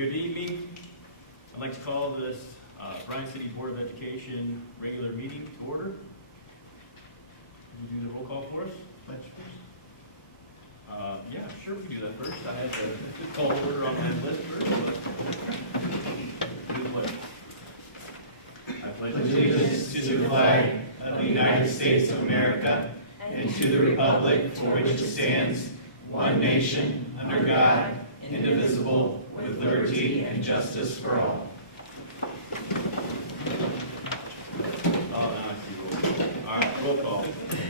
Good evening. I'd like to call this Bryan City Board of Education regular meeting to order. Can you do the roll call for us? Yeah, sure, we can do that first. I had to call order on my list first. Do the pledge. I pledge Allegiance to the flag of the United States of America and to the republic for which it stands, one nation, under God, indivisible, with liberty and justice for all. All right, roll call.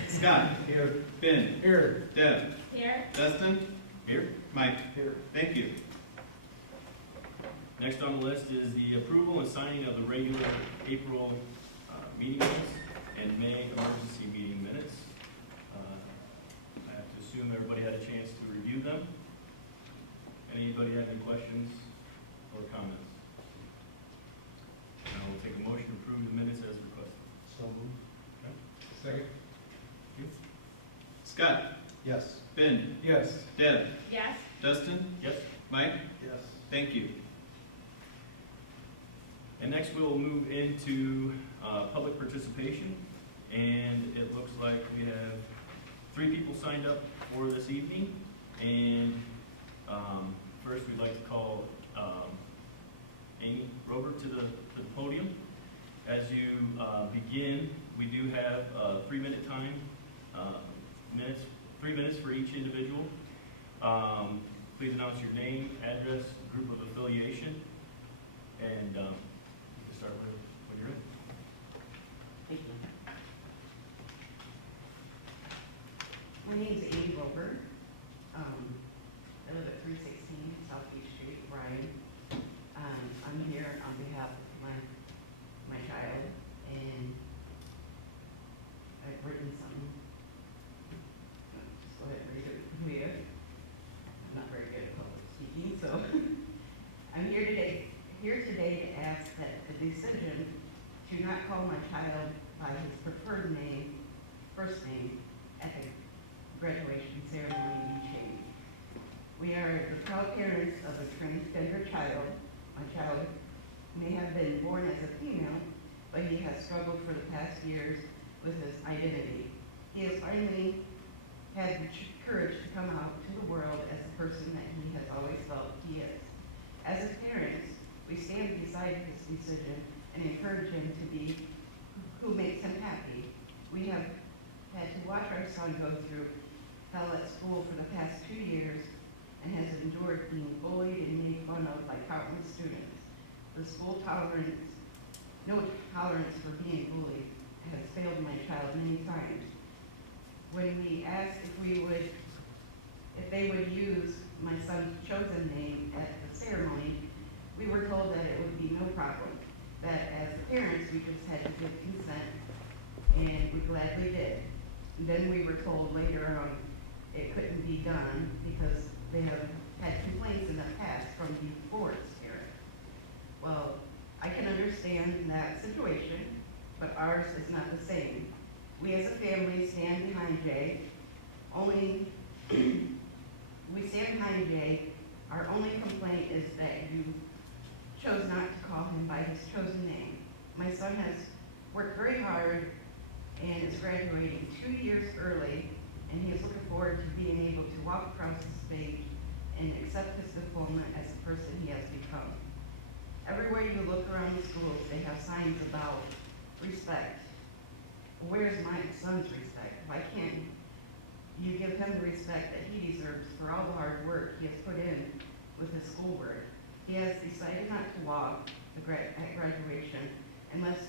Scott. Here. Ben. Here. Deb. Here. Dustin. Here. Mike. Here. Thank you. Next on the list is the approval and signing of the regular April meeting minutes and May emergency meeting minutes. I have to assume everybody had a chance to review them. Anybody have any questions or comments? I will take a motion to approve the minutes as requested. So moved. Okay. Second. Scott. Yes. Ben. Yes. Deb. Yes. Dustin. Yes. Mike. Yes. Thank you. And next we'll move into public participation. And it looks like we have 3 people signed up for this evening. And first we'd like to call Amy Robert to the podium. As you begin, we do have a 3-minute time, 3 minutes for each individual. Please announce your name, address, group of affiliation, and you can start when you're ready. Thank you. My name is Amy Roper. I live at 316 South Beach Street, Bryan. I'm here on behalf of my child, and I've written something. Just go ahead and read it for you. I'm not very good at public speaking, so I'm here today to ask that the decision to not call my child by his preferred name, first name, at the graduation ceremony be changed. We are the proud parents of a transgender child. My child may have been born as a female, but he has struggled for the past years with his identity. He has finally had the courage to come out to the world as the person that he has always felt he is. As his parents, we stand beside his decision and encourage him to be who makes him happy. We have had to watch our son go through hell at school for the past 2 years and has endured being bullied and made fun of by countless students. The school no tolerance for being bullied has failed my child many times. When we asked if they would use my son's chosen name at the ceremony, we were told that it would be no problem, that as the parents we just had to give consent, and we gladly did. And then we were told later on it couldn't be done because they have had complaints in the past from the board's parent. Well, I can understand that situation, but ours is not the same. We as a family stand behind Jay. We stand behind Jay. Our only complaint is that you chose not to call him by his chosen name. My son has worked very hard and is graduating 2 years early, and he is looking forward to being able to walk across the stage and accept his diploma as the person he has become. Everywhere you look around the schools, they have signs about respect. Where's my son's respect? Why can't you give him the respect that he deserves for all the hard work he has put in with his schoolwork? He has decided not to walk at graduation unless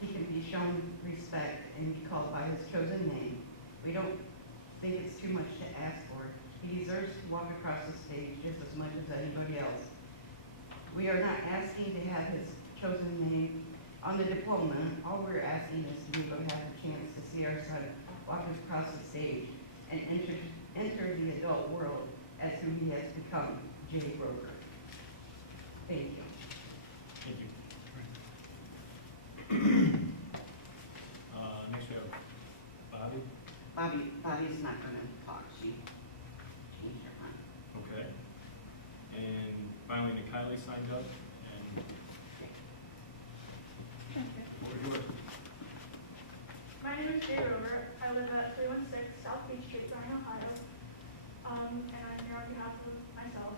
he can be shown respect and be called by his chosen name. We don't think it's too much to ask for. He deserves to walk across the stage just as much as anybody else. We are not asking to have his chosen name on the diploma. All we're asking is to be able to have a chance to see our son walk across the stage and enter the adult world as who he has become, Jay Broker. Thank you. Thank you. Next we have Bobby. Bobby's not going to talk. She changed her mind. Okay. And finally, Nikayla. Riley signed up, and what are yours? My name is Jay Rover. I live at 316 South Beach Street, Bryan, Ohio. And I'm here on behalf of myself.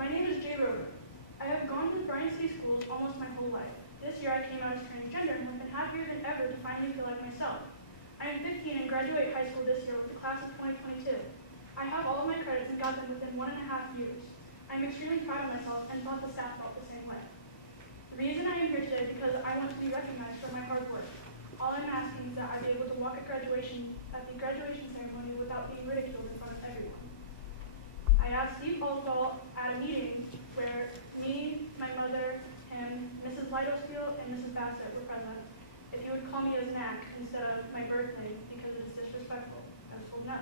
My name is Jay Rover. I have gone to Bryan City Schools almost my whole life. This year I came out as transgender and have been happier than ever to finally feel like myself. I am 15 and graduate high school this year with the class of 2022. I have all of my credits and got them within 1.5 years. I am extremely proud of myself and thought the staff felt the same way. The reason I am here today is because I want to be recognized for my hard work. All I'm asking is that I be able to walk at the graduation ceremony without being ridiculed in front of everyone. I asked Steve Oswald at a meeting where me, my mother, him, Mrs. Lightosteel, and Mrs. Bassett were present, if he would call me as Mac instead of my birth name because it is disrespectful. I was told no.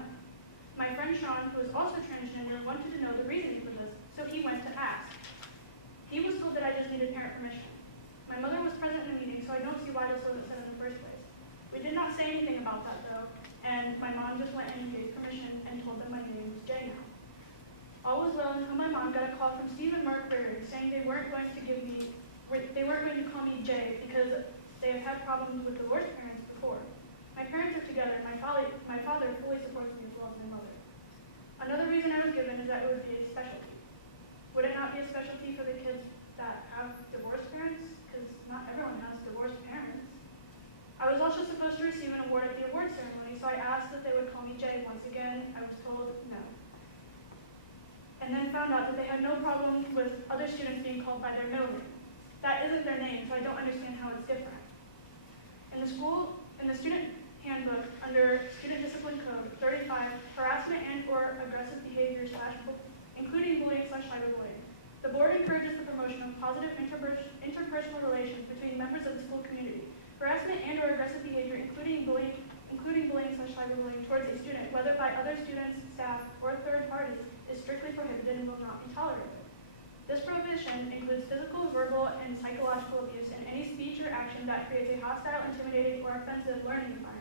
My friend Sean, who is also transgender, wanted to know the reason for this, so he went to ask. He was told that I just needed parent permission. My mother was present in the meeting, so I don't see why this wasn't said in the first place. We did not say anything about that, though, and my mom just went and gave permission and told them my name was Jay now. All was well until my mom got a call from Steve and Mark Prairie saying they weren't going to call me Jay because they have had problems with divorced parents before. My parents are together, and my father fully supports me as well as my mother. Another reason I was given is that it would be a specialty. Would it not be a specialty for the kids that have divorced parents? Because not everyone has divorced parents. I was also supposed to receive an award at the award ceremony, so I asked if they would call me Jay. Once again, I was told no. And then found out that they had no problem with other students being called by their middle name. That isn't their name, so I don't understand how it's different. In the student handbook, under Student Discipline Code 35, harassment and or aggressive behavior including bullying / cyberbullying. The board encourages the promotion of positive interpersonal relations between members of the school community. Harassment and or aggressive behavior, including bullying / cyberbullying towards a student, whether by other students, staff, or third parties, is strictly prohibited and will not be tolerated. This prohibition includes physical, verbal, and psychological abuse and any speech or action that creates a hostile, intimidating, or offensive learning environment.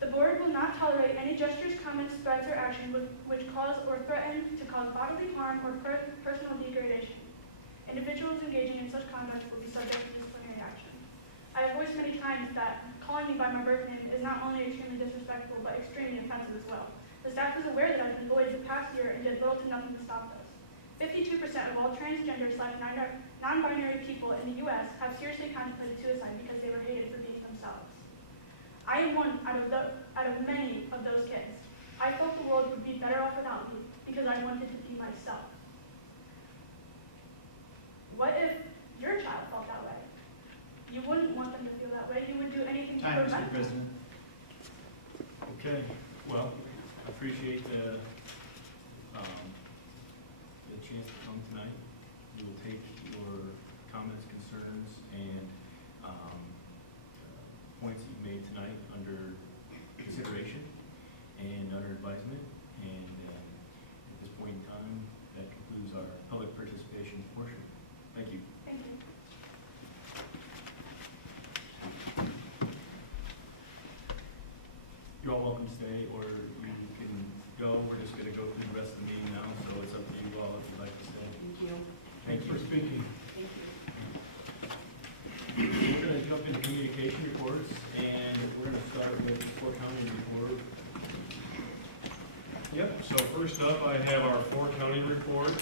The board will not tolerate any gestures, comments, threats, or actions which cause or threaten to cause bodily harm or personal degradation. Individuals engaging in such conduct will be subject to disciplinary action. I have voiced many times that calling me by my birth name is not only extremely disrespectful, but extremely offensive as well. The staff is aware that I've been bullied the past year and did little to nothing to stop this. 52% of all transgender / non-binary people in the U.S. have seriously contemplated suicide because they were hated for being themselves. I am one out of many of those kids. I felt the world would be better off without me because I wanted to be myself. What if your child felt that way? You wouldn't want them to feel that way. You would do anything to Time, prevent Mr. President. Okay, well, I appreciate the chance to come tonight. We will take your comments, concerns, and points that you've made tonight under consideration and under advisement. And at this point in time, that concludes our public participation portion. Thank you. Thank you. You're all welcome to stay, or you can go. We're just going to go through the rest of the meeting now, so it's up to you all if you'd like to stay. Thank you. Thank you for speaking. Thank you. We're going to jump into communication reports, and we're going to start with the Fort County report. Yep, so first up I have our Fort County report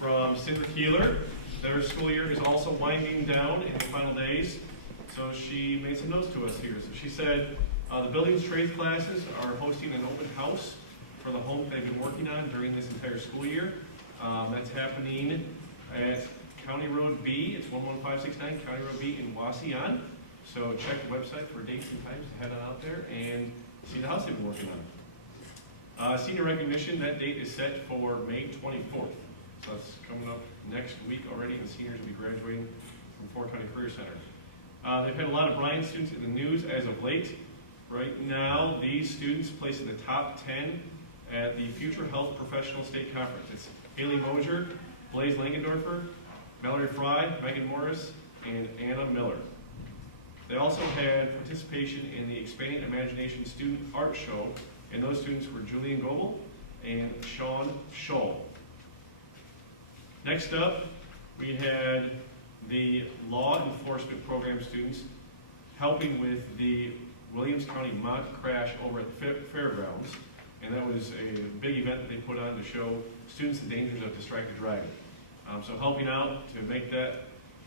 from Cinder Keeler. Their school year is also winding down in the final days, so she made some notes to us here. So she said the buildings trades classes are hosting an open house for the home they've been working on during this entire school year. That's happening at County Road B. It's 11569 County Road B in Wasion. So check the website for dates and times to head on out there and see the house they've been working on. Senior recognition, that date is set for May 24th. So that's coming up next week already, and seniors will be graduating from Fort County Career Center. They've had a lot of Bryan students in the news as of late. Right now, these students placed in the top 10 at the Future Health Professional State Conference. It's Haley Mosier, Blaze Langendorfer, Mallory Fry, Megan Morris, and Anna Miller. They also had participation in the Expanding Imagination Student Art Show, and those students were Julian Goebel and Sean Scholl. Next up, we had the law enforcement program students helping with the Williams County mock crash over at the fairgrounds. And that was a big event that they put on to show students the dangers of distracted driving. So helping out to make that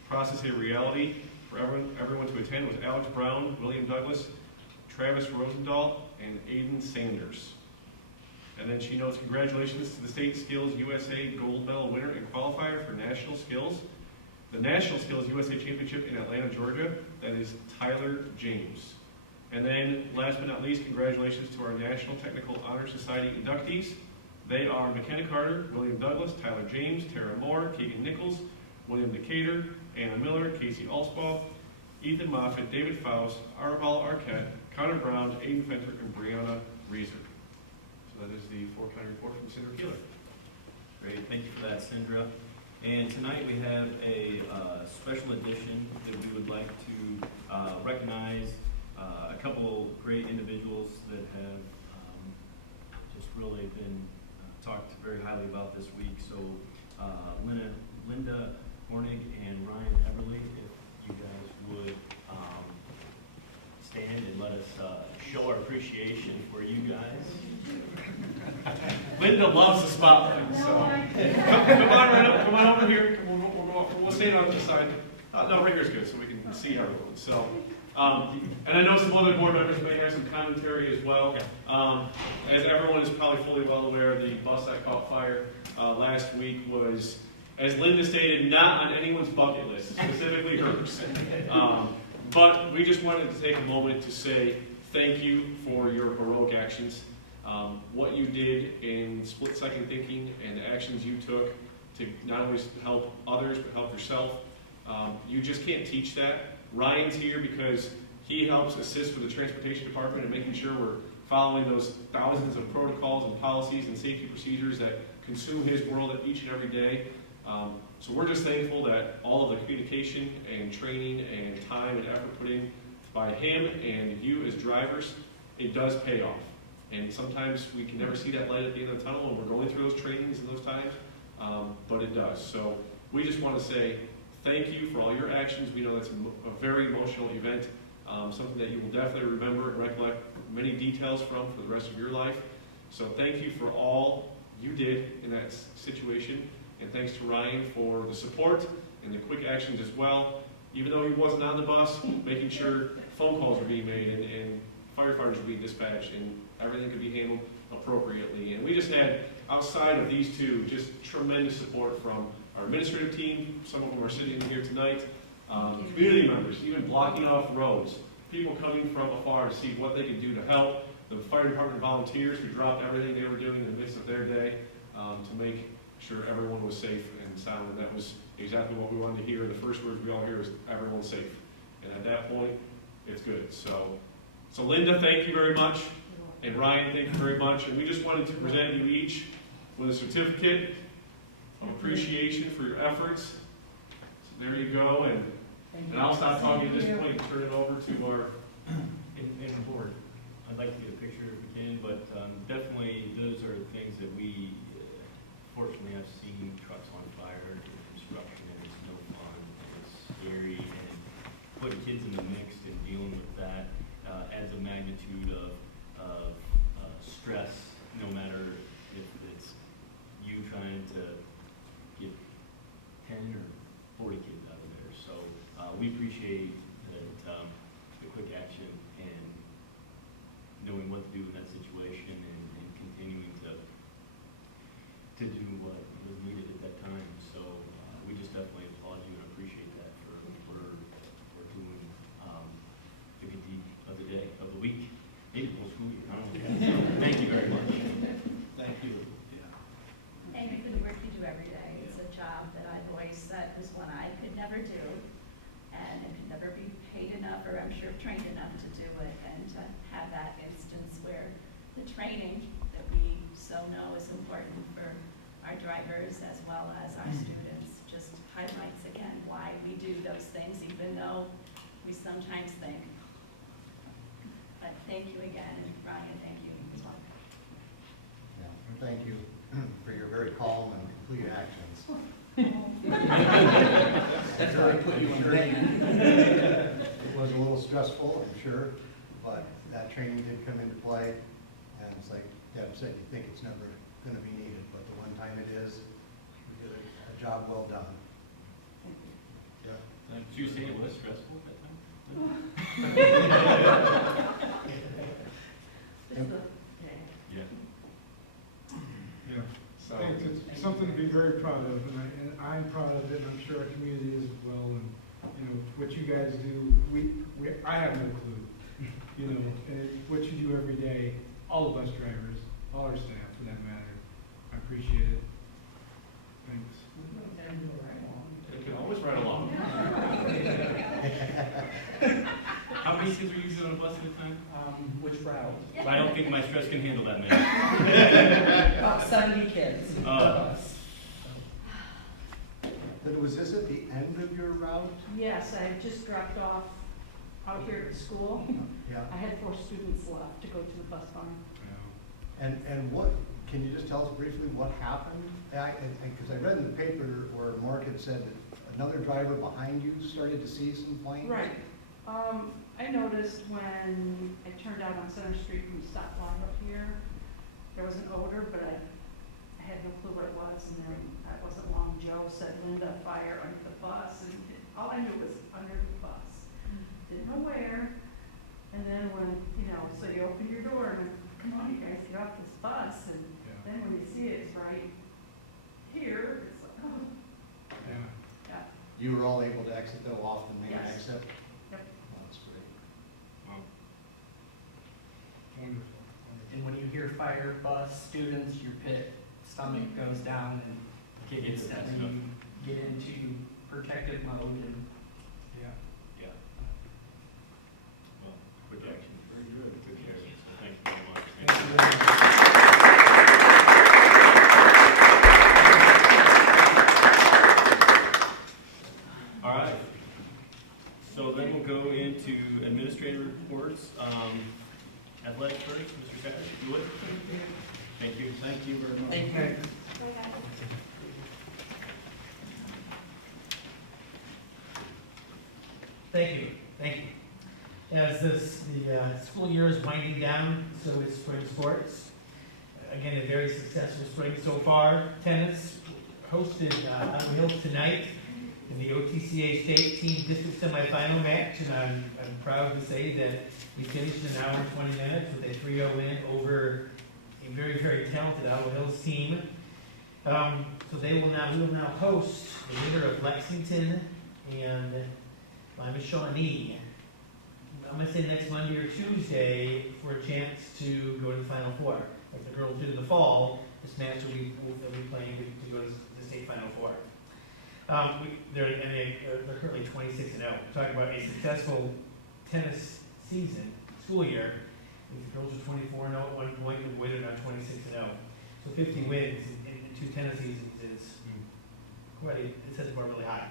process a reality for everyone to attend was Alex Brown, William Douglas, Travis Rosendahl, and Aiden Sanders. And then she notes, congratulations to the State Skills USA Gold Medal winner and qualifier for National Skills. The National Skills USA Championship in Atlanta, Georgia, that is Tyler James. And then, last but not least, congratulations to our National Technical Honor Society inductees. They are McKenna Carter, William Douglas, Tyler James, Tara Moore, Keegan Nichols, William Decatur, Anna Miller, Casey Alspaugh, Ethan Moffitt, David Faust, Arabella Arquette, Connor Brown, Aiden Fenter, and Brianna Reeser. So that is the four-county report from Cinder Keeler. Great, thank you for that, Cindra. And tonight we have a special edition that we would like to recognize a couple great individuals that have just really been talked very highly about this week. So Linda Hornig and Ryan Everly, if you guys would stand and let us show our appreciation for you guys. Linda loves the spotlight, so come on right up, come on over here. We'll stand on this side. No, right here is good, so we can see everyone. So, and I know some other board members may have some commentary as well. As everyone is probably fully well aware, the bus that caught fire last week was, as Linda stated, not on anyone's bucket list, specifically hers. But we just wanted to take a moment to say thank you for your heroic actions. What you did in split-second thinking and the actions you took to not only help others but help yourself. You just can't teach that. Ryan's here because he helps assist with the transportation department and making sure we're following those thousands of protocols and policies and safety procedures that consume his world each and every day. So we're just thankful that all of the communication and training and time and effort put in by him and you as drivers, it does pay off. And sometimes we can never see that light at the end of the tunnel when we're going through those trainings and those times, but it does. So we just want to say thank you for all your actions. We know that's a very emotional event, something that you will definitely remember and recollect many details from for the rest of your life. So thank you for all you did in that situation, and thanks to Ryan for the support and the quick actions as well. Even though he wasn't on the bus, making sure phone calls were being made and firefighters were being dispatched and everything could be handled appropriately. And we just had, outside of these two, just tremendous support from our administrative team. Some of them are sitting here tonight. Community members, even blocking off roads. People coming from afar to see what they can do to help. The fire department volunteers who dropped everything they were doing in the midst of their day to make sure everyone was safe and sound. And that was exactly what we wanted to hear. The first words we all hear is everyone's safe. And at that point, it's good. So Linda, thank you very much. And Ryan, thank you very much. And we just wanted to present you each with a certificate of appreciation for your efforts. So there you go. And I'll stop talking at this point and turn it over to our board. I'd like to get a picture if we can, but definitely those are things that we fortunately have seen trucks on fire and construction, and it's no fun, and it's scary, and putting kids in the mix and dealing with that adds a magnitude of stress, no matter if it's you trying to get 10 or 40 kids out of there. So we appreciate that, the quick action and knowing what to do in that situation and continuing to do what was needed at that time. So we just definitely applaud you and appreciate that for doing the good deed of the day, of the week, maybe the whole school year. I don't know. So, thank you very much. Thank you. Yeah. Thank you for the work you do every day. It's a job that I've always said was one I could never do, and it could never be paid enough, or I'm sure trained enough to do it. And to have that instance where the training that we so know is important for our drivers as well as our students just highlights again why we do those things, even though we sometimes think. But thank you again, and Bryan, thank you as well. Yeah, and thank you for your very calm and complete actions. That's why I put you on training. It was a little stressful, I'm sure, but that training did come into play. And it's like Deb said, you think it's never going to be needed, but the one time it is, we did a job well done. Yeah. Did you say it was stressful at that time? Yeah. Yeah, so it's something to be very proud of, and I'm proud of it, and I'm sure our community is as well, and, you know, what you guys do, I have no clue, you know, and what you do every day, all the bus drivers, all our staff for that matter, I appreciate it. Thanks. You can always ride along. How many kids are you using on a bus at a time? Which route? I don't think my stress can handle that many. About 70 kids. But was this at the end of your route? Yes, I just dropped off out here at the school. Yeah. I had 4 students left to go to the bus barn. And what, can you just tell us briefly what happened? Because I read in the paper where Mark had said that another driver behind you started to see some flames. Right. I noticed when I turned out on Center Street from the stoplight up here, there was an odor, but I had no clue what it was. And then that wasn't long. Joe said, "Linda, fire under the bus." And all I knew was under the bus. Didn't know where. And then when, you know, so you open your door and, come on, you guys, get off this bus. And then when you see it, it's right here. It's like, oh. Yeah. Yeah. You were all able to exit though off the main Yes. exit? Yep. Oh, that's great. Wow. Wonderful. And when you hear fire, bus, students, your stomach goes down and Can't get to that stuff. you get into protective mode and Yeah. Yeah. Well, quick action. Very good. Good care. So thank you very much. Thank you very much. All right. So then we'll go into administrative reports. Athletics first, Mr. Savage, if you would. Thank you. Thank you very much. thank you. Bye, guys. Thank you, thank you. As the school year is winding down, so is spring sports. Again, a very successful spring so far. Tennis hosted on Hill tonight in the OTCA State Team District Semifinal match, and I'm proud to say that we finished in an hour and 20 minutes with a 3-0 win over a very, very talented Owl Hills team. So we will now host the winner of Lexington and Lima Shawnee. I'm going to say next Monday or Tuesday for a chance to go to the Final Four. Like the girls did in the fall, this match will be playing to go to the state Final Four. They're currently 26-0. We're talking about a successful tennis season, school year. The girls are 24-0 at one point, and the women are 26-0. So 50 wins in 2 tennis seasons is quite it sets the bar really high.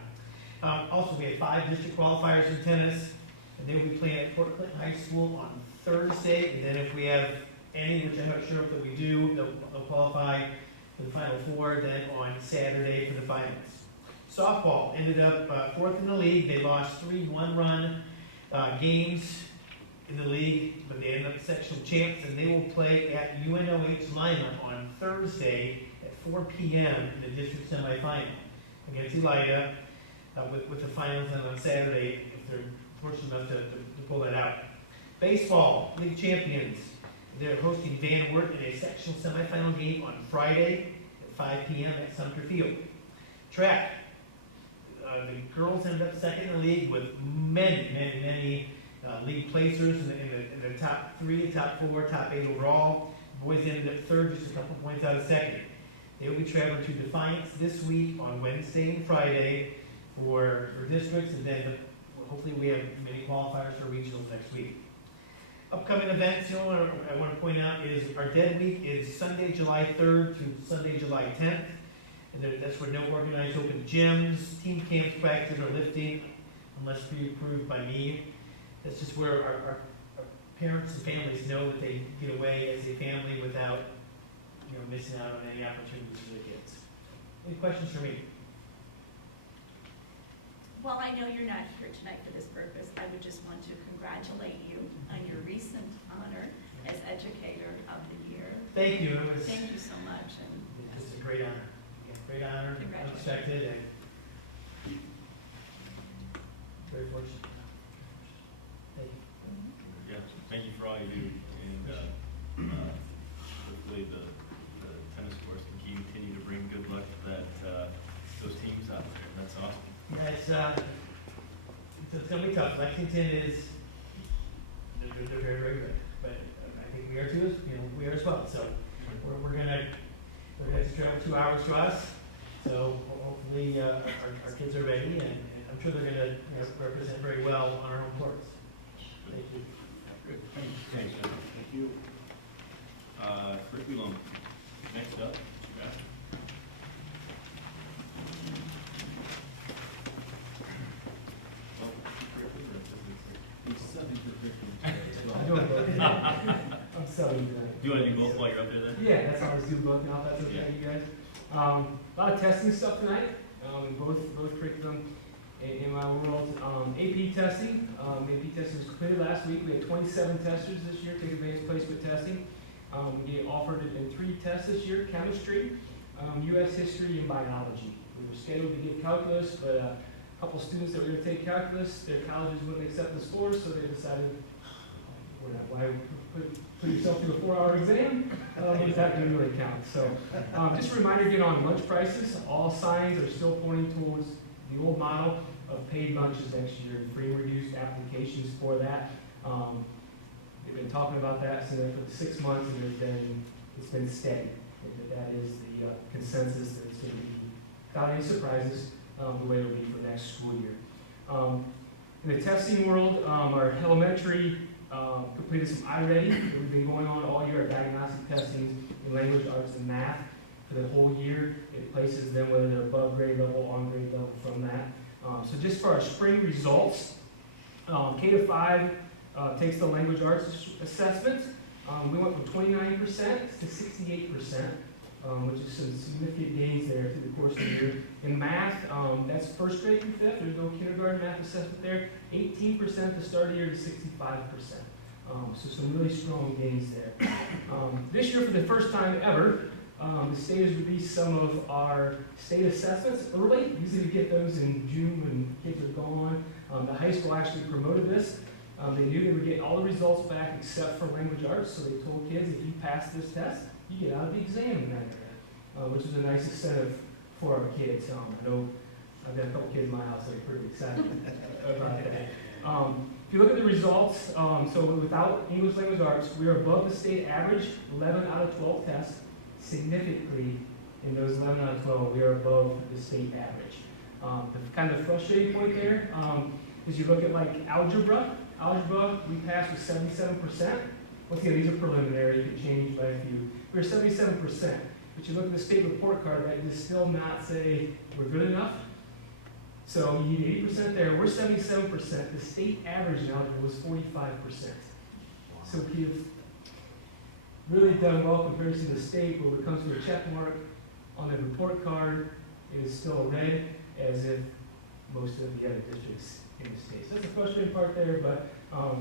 Also, we have 5 district qualifiers in tennis, and they will be playing at Fort Clinton High School on Thursday. And then if we have any, which I'm not sure that we do, they'll qualify for the Final Four then on Saturday for the finals. Softball ended up 4th in the league. They lost 3 one-run games in the league, but they ended up sectional champs, and they will play at UNOH Lima on Thursday at 4 p.m. in the district semifinal against Elida, with the finals on Saturday if they're fortunate enough to pull that out. Baseball, league champions. They're hosting Van Wert in a sectional semifinal game on Friday at 5 p.m. at Sumter Field. Track. The girls ended up second in the league with many league placers in the top 3, top 4, top 8 overall. Boys ended up third, just a couple points out of second. They will be traveling to Defiance this week on Wednesday and Friday for districts, and then hopefully we have many qualifiers for regionals next week. Upcoming events, I want to point out is our Dead Week is Sunday, July 3rd through Sunday, July 10th. And that's where no organized open gyms, team camps, practice, or lifting, unless pre-approved by me. That's just where our parents and families know that they get away as a family without, missing out on any opportunities for the kids. Any questions for me? while I know you're not here tonight for this purpose, I would just want to congratulate you on your recent honor as Educator of the Year. Thank you. It was Thank you so much. And just a great honor. Great honor, Congratulations. unexpected, and very fortunate. Thank you. Yeah, thank you for all you do, and hopefully the tennis course can continue to bring good luck to those teams out there. That's awesome. Yeah, it's going to be tough. Lexington is, they're very, very good, but I think we are too, we are as well. So we're going to travel 2 hours to us. So hopefully our kids are ready, and I'm sure they're going to represent very well on our home courts. Thank you. Good. Thanks, Jeff. Thank you. Curriculum, next up, what you got? Oh, curriculum, It's something for curriculum. I'm doing both. I'm selling tonight. do you want to do both while you're up there then? Yeah, that's how I was doing both now, if that's okay, you guys. A lot of testing stuff tonight, in both curriculum in my world. AP testing, AP testing was completed last week. We had 27 testers this year take advanced placement testing. We get offered in 3 tests this year: chemistry, U.S. history, and biology. We were scheduled to get calculus, but a couple students that were going to take calculus, their colleges wouldn't accept the scores, so they decided, why put yourself through a 4-hour exam? If that didn't really count. So just a reminder again on lunch prices. All signs are still pointing towards the old model of paid lunches next year, free and reduced applications for that. They've been talking about that for the 6 months, and it's been steady. That is the consensus that it's going to be, without any surprises, the way it'll be for next school year. In the testing world, our elementary completed some iReady that we've been going on all year, our diagnostic testing in language, arts, and math for the whole year. It places them whether they're above grade level, on grade level from that. So just for our spring results, K-5 takes the language arts assessment. We went from 29% to 68%, which is some significant gains there through the course of the year. In math, that's first grade through 5th. There's no kindergarten math assessment there. 18% to start of the year to 65%. So some really strong gains there. This year, for the first time ever, the state has released some of our state assessments early. Usually we get those in June when kids are gone. The high school actually promoted this. They knew they were getting all the results back except for language arts, so they told kids, if you pass this test, you get out of the exam in that area, which is a nice incentive for our kids. I know I've got a couple kids in my house that are pretty excited about that. If you look at the results, so without English language arts, we are above the state average, 11 out of 12 tests. Significantly, in those 11 out of 12, we are above the state average. The kind of frustrating point there is you look at like algebra. Algebra, we passed with 77%. Once again, these are preliminary, it can change by a few. We're 77%, but you look at the state report card, that does still not say we're good enough. So you need 80% there. We're 77%. The state average in algebra was 45%. So we've really done well compared to the state, where when it comes to a check mark on the report card, it is still red, as if most of the other districts in the state. So that's the frustrating part there, but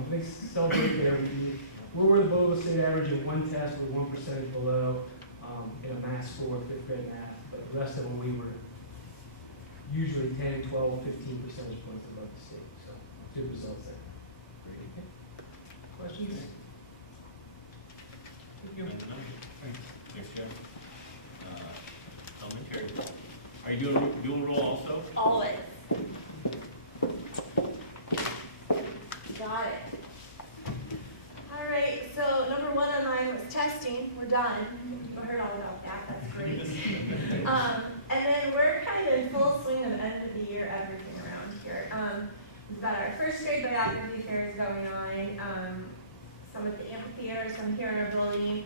they celebrate there. We're below the state average in one test, we're 1% below in a math score, 5th grade math, but the rest of them we were usually 10, 12, 15 percentage points above the state. So good results there. Okay. Questions? Thank you. Thanks, Jeff. Elementary. Are you doing dual roll also? Always. Got it. All right, so number 1 on mine was testing. We're done. You heard all about that. That's great. And then we're kind of in full swing of end of the year everything around here. We've got our first grade biography fairs going on. Some at the amphitheater, some here in our building.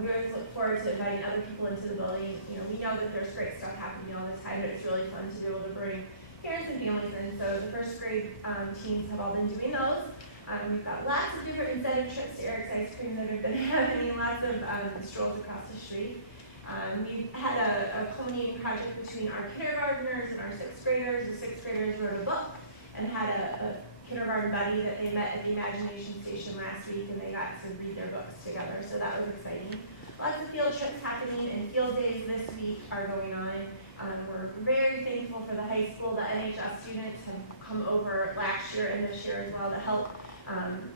We always look forward to inviting other people into the building. We know that there's great stuff happening all the time, but it's really fun to be able to bring parents and families in. So the first grade teams have all been doing those. We've got lots of different incentive trips to Eric's Ice Cream that have been happening, lots of strolls across the street. We had a culminating project between our kindergartners and our sixth graders. The sixth graders wrote a book and had a kindergarten buddy that they met at the Imagination Station last week, and they got to read their books together, so that was exciting. Lots of field trips happening, and field days this week are going on. We're very thankful for the high school. The NHS students have come over last year and this year as well to help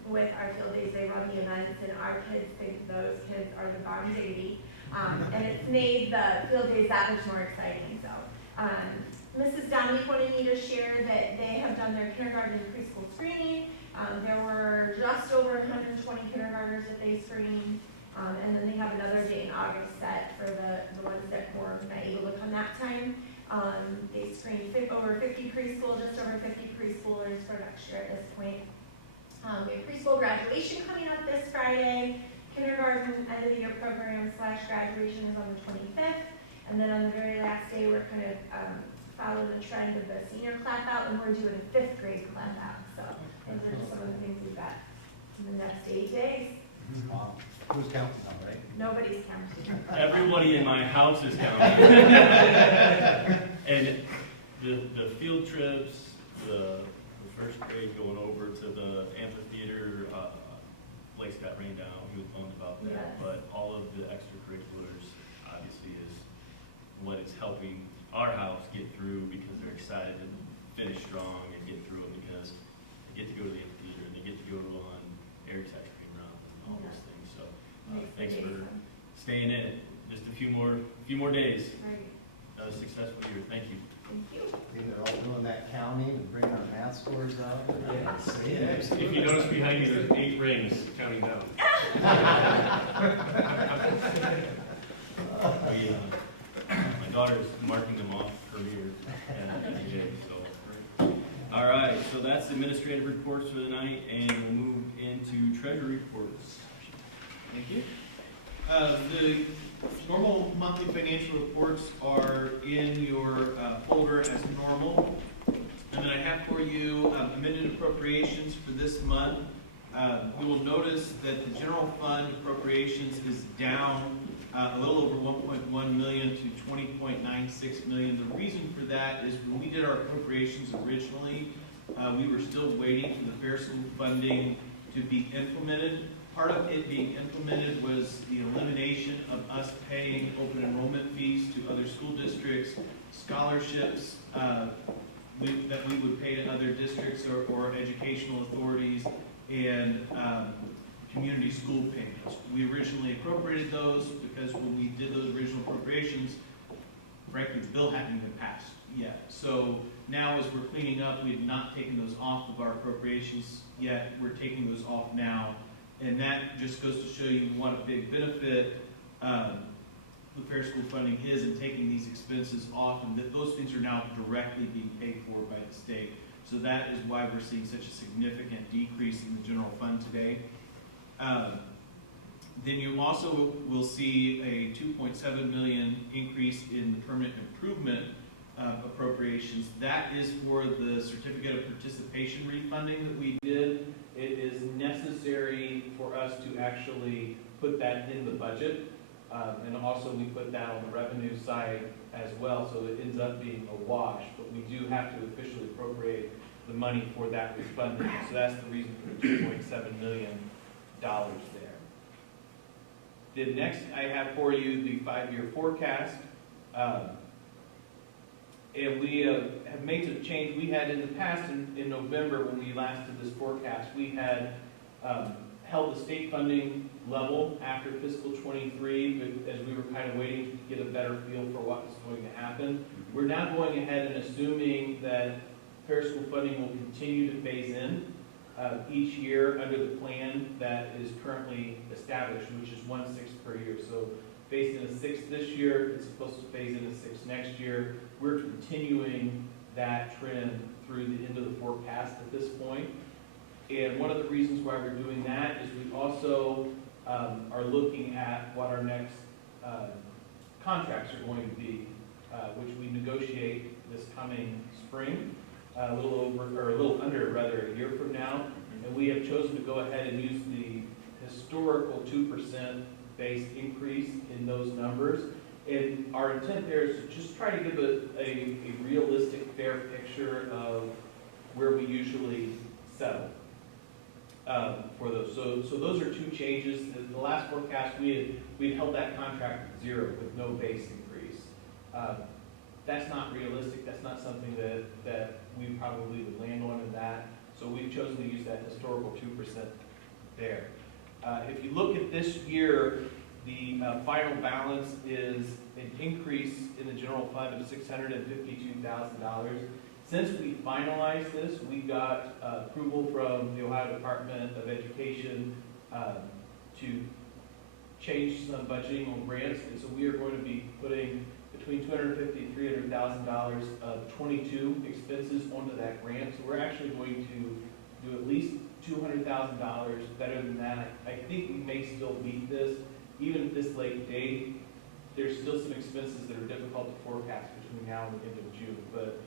with our field days. They run the events, and our kids think those kids are the bomb diggity. And it's made the field days that much more exciting. So Mrs. Dominique wanted me to share that they have done their kindergarten and preschool screening. There were just over 120 kindergartners that they screened. And then they have another date in August set for the ones that were not able to come that time. They screened over 50 preschool, just over 50 preschoolers for next year at this point. We have preschool graduation coming up this Friday. Kindergarten end of the year program / graduation is on the 25th. And then on the very last day, we're kind of following the trend of the senior clap out, and we're doing a 5th grade clap out. So those are just some of the things we've got in the next 8 days. Wow. Who's counting now, right? Nobody's counting. Everybody in my house is counting. And the field trips, the first grade going over to the amphitheater, Blake's got rained out, he was bummed about that. Yes. But all of the extracurriculars obviously is what is helping our house get through, because they're excited to finish strong and get through it, because they get to go to the amphitheater and they get to go on Eric's ice cream run and all those things. So thanks for staying in it. Just a few more days. Right. A successful year. Thank you. Thank you. They're all doing that counting and bringing our math scores out. If you notice behind me, there's 8 rings counting down. My daughter's marking them off for me every day. So, all right. So that's administrative reports for the night, and we'll move into Treasury Reports. Thank you. The normal monthly financial reports are in your folder as normal. And then I have for you amended appropriations for this month. You will notice that the general fund appropriations is down a little over 1.1 million to 20.96 million. The reason for that is when we did our appropriations originally, we were still waiting for the fair school funding to be implemented. Part of it being implemented was the elimination of us paying open enrollment fees to other school districts, scholarships that we would pay to other districts or educational authorities, and community school payments. We originally appropriated those because when we did those original appropriations, frankly, the bill hadn't even passed yet. So now as we're cleaning up, we had not taken those off of our appropriations yet. We're taking those off now. And that just goes to show you what a big benefit the fair school funding is in taking these expenses off, and that those things are now directly being paid for by the state. So that is why we're seeing such a significant decrease in the general fund today. Then you also will see a 2.7 million increase in the permanent improvement appropriations. That is for the certificate of participation refunding that we did. It is necessary for us to actually put that in the budget. And also we put that on the revenue side as well, so it ends up being a wash. But we do have to officially appropriate the money for that refunding. So that's the reason for the $2.7 million there. The next I have for you the 5-year forecast. And we have made some change. We had in the past, in November, when we last did this forecast, we had held the state funding level after fiscal 23, as we were kind of waiting to get a better feel for what was going to happen. We're now going ahead and assuming that fair school funding will continue to phase in each year under the plan that is currently established, which is 1/6 per year. So phased in a 6th this year, it's supposed to phase in a 6th next year. We're continuing that trend through the end of the forecast at this point. And one of the reasons why we're doing that is we also are looking at what our next contracts are going to be, which we negotiate this coming spring, a little under a year from now. And we have chosen to go ahead and use the historical 2% base increase in those numbers. And our intent there is to just try to give a realistic, fair picture of where we usually settle for those. So those are two changes. The last forecast, we had held that contract at 0 with no base increase. That's not realistic. That's not something that we probably would land on in that. So we've chosen to use that historical 2% there. If you look at this year, the final balance is an increase in the general fund of $652,000. Since we finalized this, we got approval from the Ohio Department of Education to change some budgeting on grants, and so we are going to be putting between $250,000 and $300,000 of 22 expenses onto that grant. So we're actually going to do at least $200,000 better than that. I think we may still meet this, even at this late date. There's still some expenses that are difficult to forecast between now and the end of June, but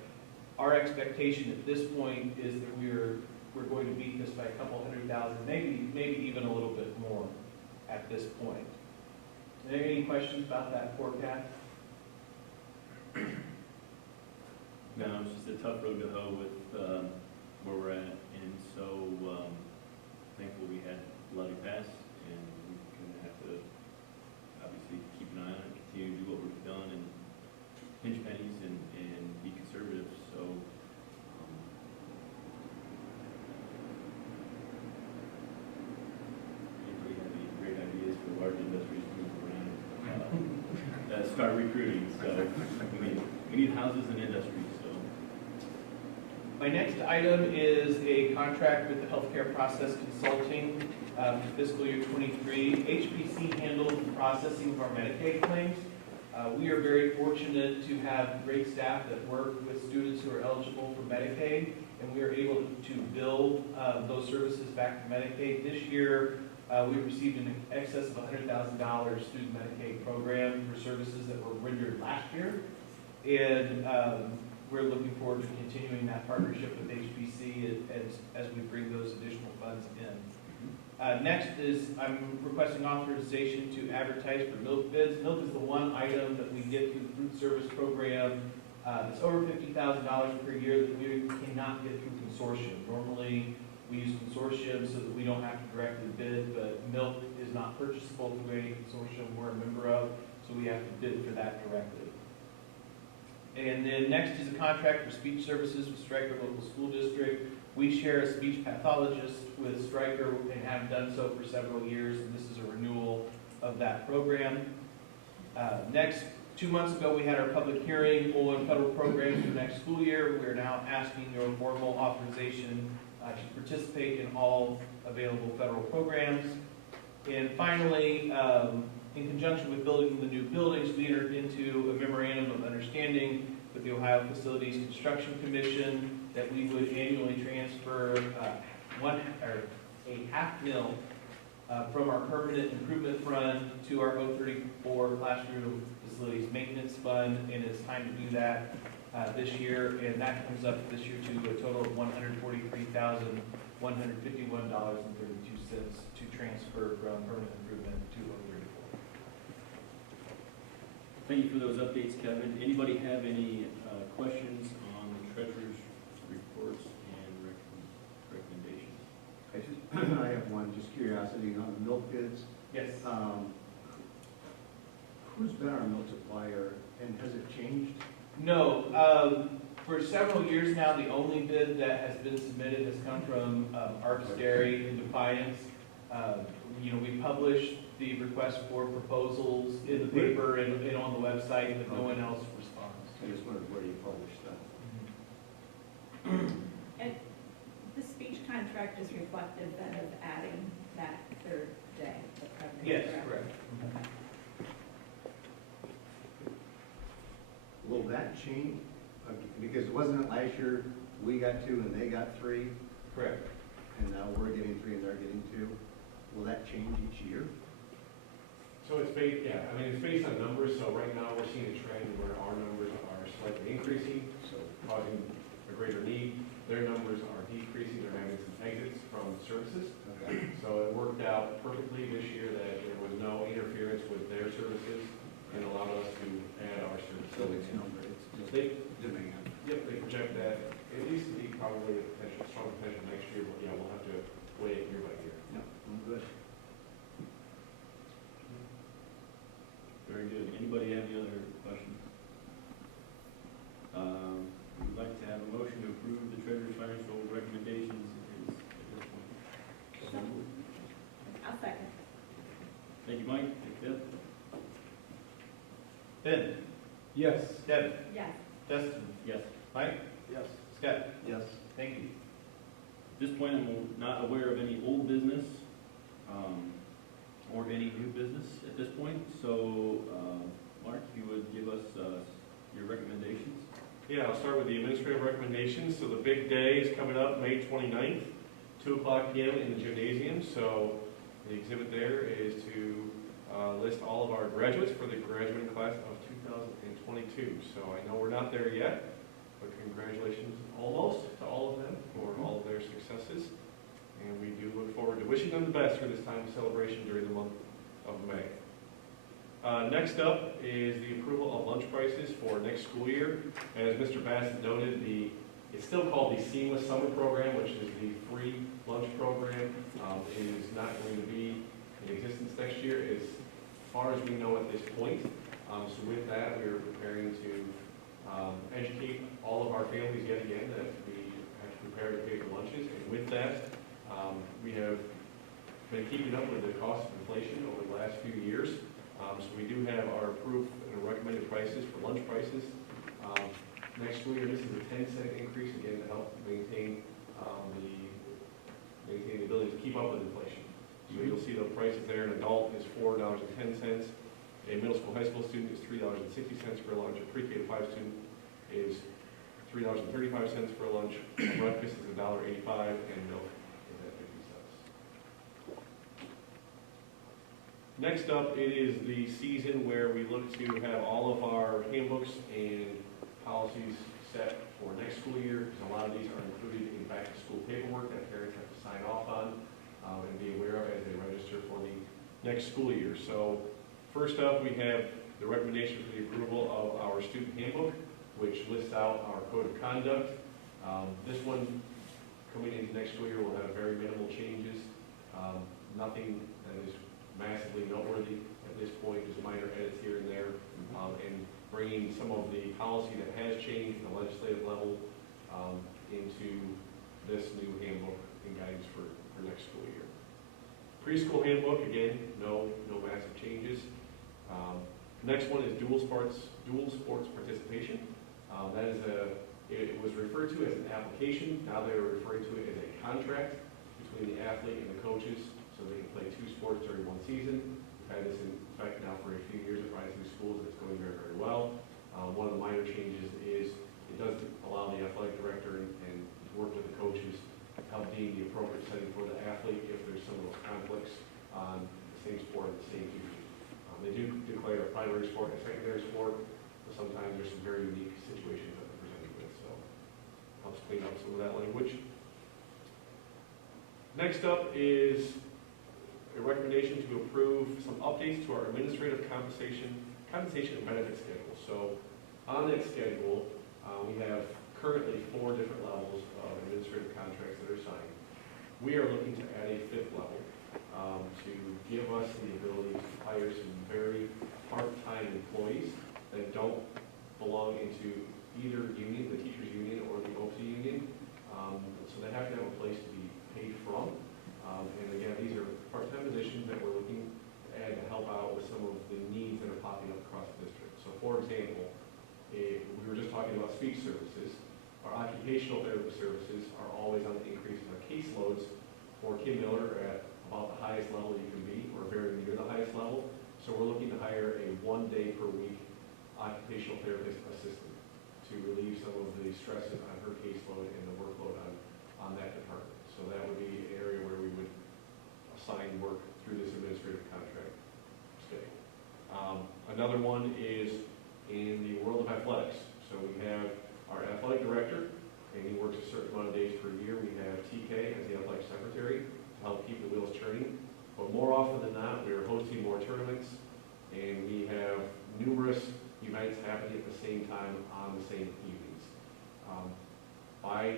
our expectation at this point is that we're going to beat this by a couple $100,000, maybe even a little bit more at this point. Are there any questions about that forecast? No, it's just a tough road to hoe with where we're at, and so thankful we had Levy pass, and we're going to have to obviously keep an eye on it, continue to do what we've done, and pinch pennies and be conservative. So anybody have any great ideas for large industries to move around? Start recruiting. So we need houses and industries. So my next item is a contract with the Healthcare Process Consulting for fiscal year 23. HPC handles the processing of our Medicaid claims. We are very fortunate to have great staff that work with students who are eligible for Medicaid, and we are able to bill those services back to Medicaid. This year, we received in excess of $100,000 student Medicaid program for services that were rendered last year, and we're looking forward to continuing that partnership with HPC as we bring those additional funds in. Next is I'm requesting authorization to advertise for milk bids. Milk is the one item that we get through the food service program. It's over $50,000 per year that we cannot get through consortium. Normally, we use consortium so that we don't have to directly bid, but milk is not purchasable through any consortium we're a member of, so we have to bid for that directly. And then next is a contract for speech services with Stryker Local School District. We share a speech pathologist with Stryker and have done so for several years, and this is a renewal of that program. Next, 2 months ago, we had our public hearing on federal programs for next school year. We are now asking your formal authorization to participate in all available federal programs. And finally, in conjunction with building the new buildings, we entered into a memorandum of understanding with the Ohio Facilities Construction Commission that we would annually transfer a $500,000 from our permanent improvement fund to our 034 classroom facilities maintenance fund, and it's time to do that this year, and that comes up this year to a total of $143,151.32 to transfer from permanent improvement to 034. thank you for those updates, Kevin. Anybody have any questions on the treasurer's reports and recommendations? I have one, just curiosity, on the milk bids. Yes. Who's been our milk supplier, and has it changed? No. For several years now, the only bid that has been submitted has come from Arps Dairy in Defiance. We published the request for proposals in the paper and on the website, but no one else responds. I just wondered where you published that. And the speech contract is reflective then of adding that third day of coverage. Yes, correct. Will that change? Because wasn't it last year, we got 2 and they got 3, Correct. and now we're getting 3 and they're getting 2? Will that change each year? So it's based, yeah, I mean, it's based on numbers, so right now we're seeing a trend where our numbers are slightly increasing, so causing a greater need. Their numbers are decreasing, they're having some exits from services. Okay. So it worked out perfectly this year that there was no interference with their services, and allowed us to add our services. They, yep, they project that at least to be probably a potential, strong potential next year, but yeah, we'll have to weigh it year by year. Good. Very good. Anybody have any other questions? We'd like to have a motion to approve the treasurer's financial recommendations at this point. So I'll second. Thank you, Mike. Thank you, Deb. Ben? Yes. Deb? Yes. Justin? Yes. Mike? Yes. Scott? Yes. Thank you. At this point, I'm not aware of any old business, or any new business at this point, so, Mark, you would give us, your recommendations? Yeah, I'll start with the administrative recommendations. So the big day is coming up, May 29th, 2 o'clock p.m. in the gymnasium. So the exhibit there is to list all of our graduates for the graduating class of 2022. So I know we're not there yet, but congratulations almost to all of them for all of their successes. And we do look forward to wishing them the best for this time of celebration during the month of May. Next up is the approval of lunch prices for next school year. As Mr. Bassett noted, it's still called the Seamless Summer Program, which is the free lunch program. It is not going to be in existence next year as far as we know at this point. So with that, we are preparing to educate all of our families yet again that we have to prepare to pay for lunches. And with that, we have been keeping up with the cost of inflation over the last few years. So we do have our approved and recommended prices for lunch prices. Next school year, this is a 10-cent increase again to help maintain the ability to keep up with inflation. So you'll see the prices there. An adult is $4.10. A middle school, high school student is $3.60 for lunch. A pre-K to 5 student is $3.35 for lunch. Breakfast is $1.85, and milk is at 50 cents. Next up, it is the season where we look to have all of our handbooks and policies set for next school year, because a lot of these are included in back-to-school paperwork that parents have to sign off on and be aware of as they register for the next school year. So first up, we have the recommendation for the approval of our student handbook, which lists out our code of conduct. This one, coming into next school year, will have very minimal changes. Nothing that is massively noteworthy at this point, just minor edits here and there, and bringing some of the policy that has changed at the legislative level into this new handbook and guidance for next school year. Preschool handbook, again, no massive changes. Next one is dual sports participation. It was referred to as an application. Now they are referring to it as a contract between the athlete and the coaches, so they can play 2 sports during one season. We've had this in effect now for a few years at Bryan schools, and it's going very, very well. One of the minor changes is it does allow the athletic director and work with the coaches to help deem the appropriate setting for the athlete if there's some of those conflicts on the same sport at the same team. They do declare a primary sport and a secondary sport, but sometimes there's some very unique situations that they're presented with, so helps clean up some of that language. Next up is a recommendation to approve some updates to our administrative compensation and benefit schedule. So on that schedule, we have currently 4 different levels of administrative contracts that are signed. We are looking to add a 5th level to give us the ability to hire some very part-time employees that don't belong into either union, the teachers union or the OPC union. So they have to have a place to be paid from. And again, these are part-time positions that we're looking to add to help out with some of the needs that are popping up across the district. So for example, we were just talking about speech services. Our occupational therapy services are always on the increase in our caseloads. For Kim Miller at about the highest level you can be, or very near the highest level. So we're looking to hire a 1-day per week occupational therapist assistant to relieve some of the stresses on her caseload and the workload on that department. So that would be an area where we would assign work through this administrative contract schedule. Another one is in the world of athletics. So we have our athletic director, and he works a certain amount of days per year. We have TK as the athletic secretary to help keep the wheels turning. But more often than not, we are hosting more tournaments, and we have new happening at the same time on the same evenings. By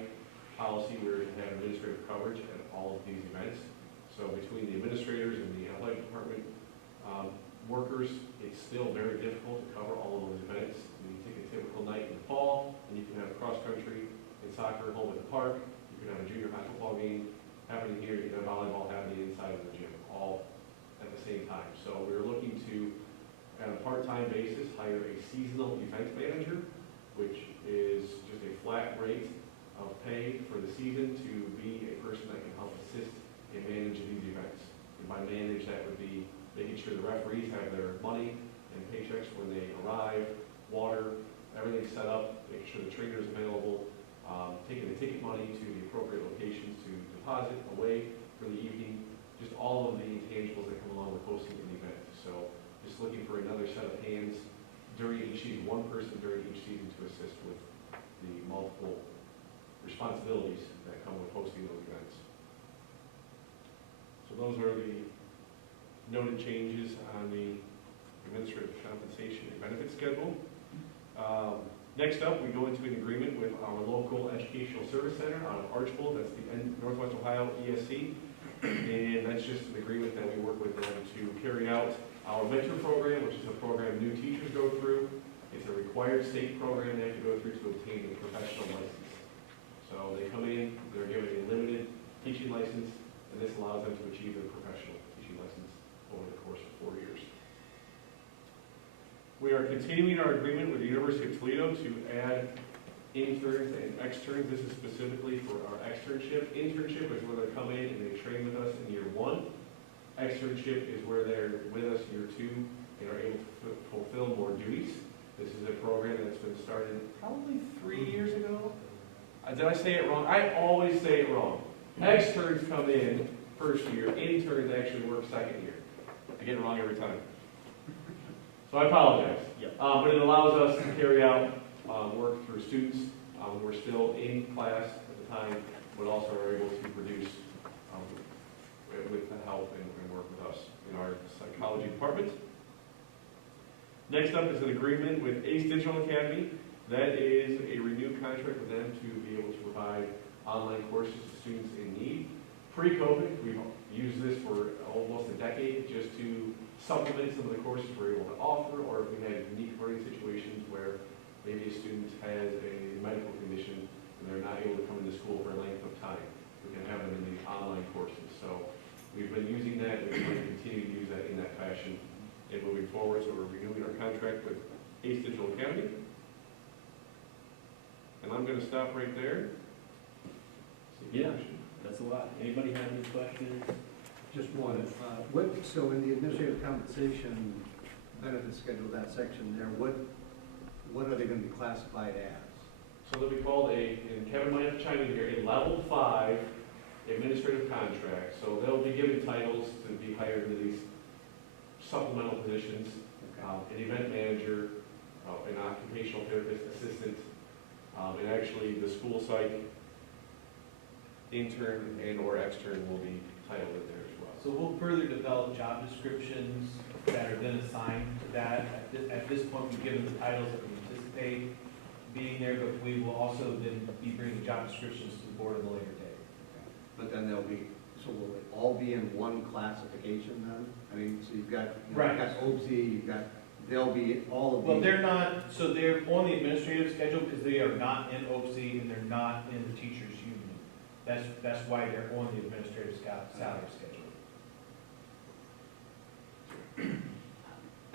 policy, we're to have administrative coverage at all of these events. So between the administrators and the athletic department workers, it's still very difficult to cover all of those events. You take a typical night in the fall, and you can have cross-country and soccer home at the park. You can have a junior high football game happening here. You can have volleyball happening inside of the gym, all at the same time. So we're looking to, on a part-time basis, hire a seasonal event manager, which is just a flat rate of pay for the season to be a person that can help assist and manage these events. And by manage, that would be making sure the referees have their money and paychecks when they arrive, water, everything set up, making sure the trainer is available, taking the ticket money to the appropriate locations to deposit away for the evening, just all of the intangibles that come along with hosting an event. So just looking for another set of hands during each season, one person during each season to assist with the multiple responsibilities that come with hosting those events. So those are the noted changes on the administrative compensation and benefit schedule. Next up, we go into an agreement with our local educational service center out of Archbold. That's the Northwest Ohio ESC. And that's just an agreement that we work with them to carry out our mentor program, which is a program new teachers go through. It's a required state program they have to go through to obtain a professional license. So they come in, they're given a limited teaching license, and this allows them to achieve their professional teaching license over the course of 4 years. We are continuing our agreement with the University of Toledo to add interns and externs. This is specifically for our externship. Internship is where they come in and they train with us in year 1. Externship is where they're with us year 2 and are able to fulfill more duties. This is a program that's been started probably 3 years ago. Did I say it wrong? I always say it wrong. Externs come in first year, interns actually work second year. I get it wrong every time. So I apologize. But it allows us to carry out work through students who are still in class at the time, but also are able to produce with the help and work with us in our psychology department. Next up is an agreement with ACE Digital Academy. That is a renewed contract with them to be able to provide online courses to students in need. Pre-COVID, we've used this for almost a decade just to supplement some of the courses we're able to offer, or if we had unique learning situations where maybe a student has a medical condition and they're not able to come into school for a length of time, we can have them in the online courses. So we've been using that, and we're going to continue to use that in that fashion and moving forward. So we're renewing our contract with ACE Digital Academy. And I'm going to stop right there. Yeah, that's a lot. Anybody have any questions? Just one. So in the administrative compensation benefit schedule, that section there, what are they going to be classified as? So they'll be called and Kevin might have to chime in here, a level 5 administrative contract. So they'll be given titles to be hired into these supplemental positions, an event manager, an occupational therapist assistant, and actually the school site intern and or extern will be titled in there as well. So we'll further develop job descriptions that are then assigned to that. At this point, we've given the titles that we anticipate being there, but we will also then be bringing job descriptions to the board at a later date. But then they'll be, so will it all be in one classification then? I mean, so you've got, Right. you've got OBC, they'll be all of these. Well, they're not, so they're on the administrative schedule because they are not in OC and they're not in the teachers' union. That's why they're on the administrative salary schedule.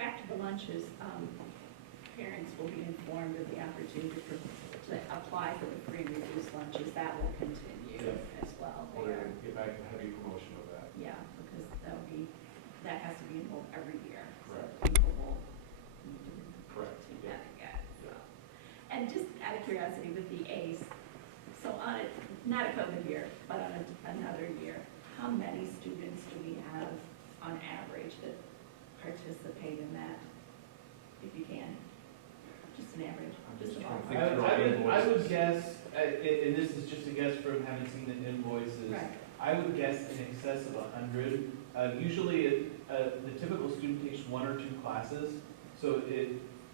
Back to the lunches, parents will be informed of the opportunity to apply for the free reduced lunches. That will continue as well. We're going to get back to heavy promotion of that. Yeah, because that has to be involved every year. Correct. So people will need to Correct. do that again. So. And just out of curiosity with the ACE, so on not a COVID year, but on another year, how many students do we have on average that participate in that, if you can? Just an average. Just a ballpark. I would guess, and this is just a guess from having seen the invoices, Right. I would guess in excess of 100. Usually, the typical student takes 1 or 2 classes, so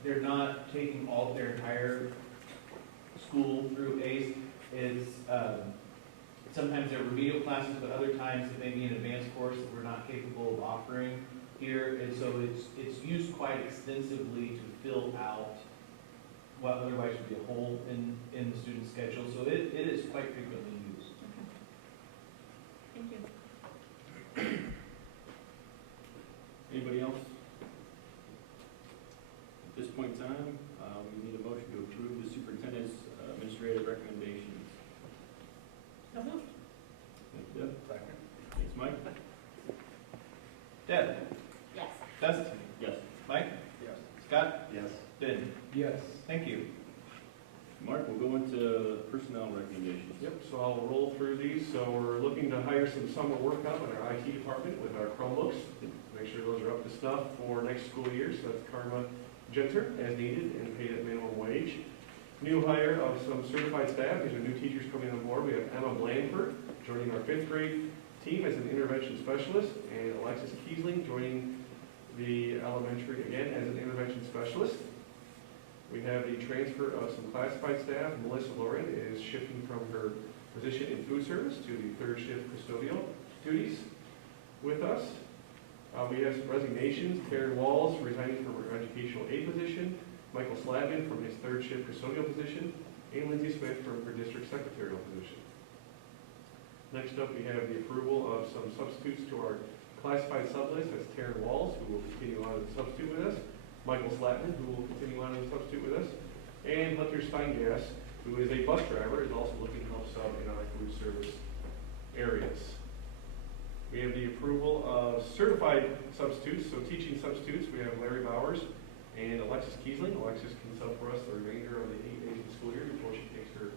they're not taking all their entire school through ACE. It's, sometimes they're remedial classes, but other times it may be an advanced course that we're not capable of offering here. And so it's used quite extensively to fill out what otherwise would be a hole in the student schedule. So it is quite frequently used. Thank you. Anybody else? At this point in time, we need a motion to approve the superintendent's administrative recommendations. So moved. Thanks, Deb. Second. Thanks, Mike. Deb? Yes. Dustin? Yes. Mike? Yes. Scott? Yes. Ben? Yes. Thank you. Mark, we'll go into personnel recommendations. Yep, so I'll roll through these. So we're looking to hire some summer work help in our IT department with our Chromebooks. Make sure those are up to snuff for next school year. So that's Karma Genter as needed and paid at minimum wage. New hire of some certified staff. These are new teachers coming on board. We have Emma Blanford joining our 5th grade team as an intervention specialist, and Alexis Kiesling joining the elementary again as an intervention specialist. We have the transfer of some classified staff. Melissa Lauren is shifting from her position in food service to the 3rd shift custodial duties with us. We have some resignations. Karen Walls resigning from her educational aid position, Michael Slavin from his 3rd shift custodial position, and Lindsay Smith from her district secretarial position. Next up, we have the approval of some substitutes to our classified sublist. That's Karen Walls, who will continue on as a substitute with us, Michael Slatman, who will continue on as a substitute with us, and Hunter Steingass, who is a bus driver, is also looking to help sub in our food service areas. We have the approval of certified substitutes, so teaching substitutes. We have Larry Bowers and Alexis Kiesling. Alexis can sub for us the remainder of the 8 days of the school year before she takes her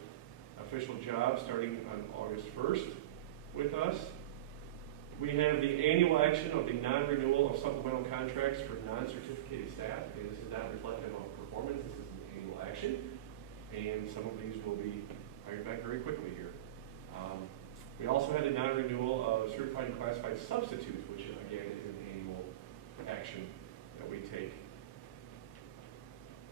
official job starting on August 1st with us. We have the annual action of the non-renewal of supplemental contracts for non-certificated staff. And this is not reflective of performance. This is an annual action. And some of these will be hired back very quickly here. We also had a non-renewal of certified and classified substitutes, which again is an annual action that we take.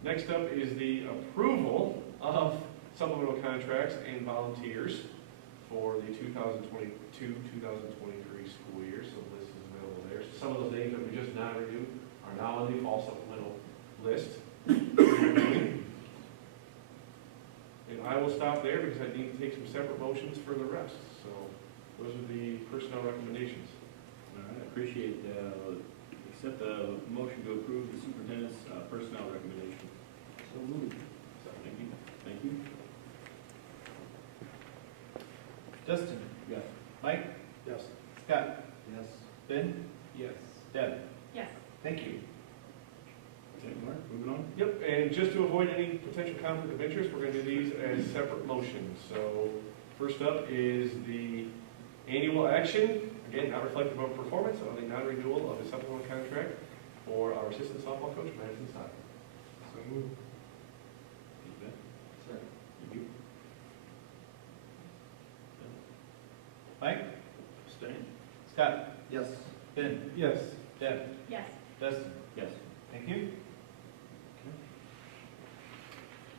Next up is the approval of supplemental contracts and volunteers for the 2022-2023 school year. So the list is available there. So some of those names that we just non-renewed are now on the fall supplemental list. And I will stop there because I need to take some separate motions for the rest. So those are the personnel recommendations. All right, I appreciate, accept the motion to approve the superintendent's personnel recommendation. So moved. Thank you. Thank you. Dustin? Yes. Mike? Yes. Scott? Yes. Ben? Yes. Deb? Yes. Thank you. Okay, Mark, moving on. Yep, and just to avoid any potential conflict of interest, we're going to do these as separate motions. So first up is the annual action, again, not reflective of performance, of the non-renewal of the supplemental contract for our assistant softball coach, Madison Stein. So moved. You bet. Second. Thank you. Mike? Abstain? Scott? Yes. Ben? Yes. Deb? Yes. Dustin? Yes. Thank you.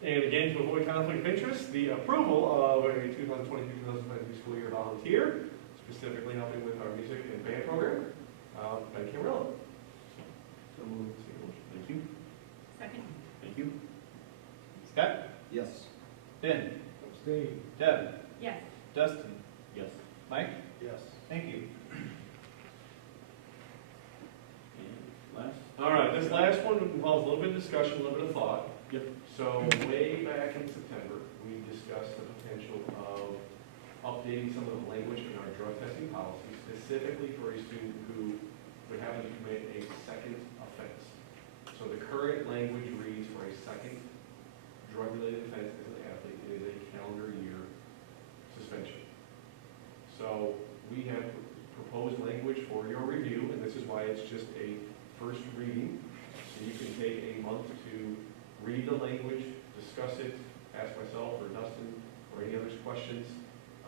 And again, to avoid conflict of interest, the approval of a 2022-2023 school year volunteer, specifically helping with our music and band program, Ben Camarillo. So moved. Thank you. Second. Thank you. Scott? Yes. Ben? Abstain. Deb? Yes. Dustin? Yes. Mike? Yes. Thank you. And last? All right, this last one involves a little bit of discussion, a little bit of thought. Yep. So way back in September, we discussed the potential of updating some of the language in our drug testing policy, specifically for a student who would happen to commit a second offense. So the current language reads for a second drug-related offense as an athlete is a calendar year suspension. So we have proposed language for your review, and this is why it's just a first reading. So you can take a month to read the language, discuss it, ask myself or Dustin or any others questions.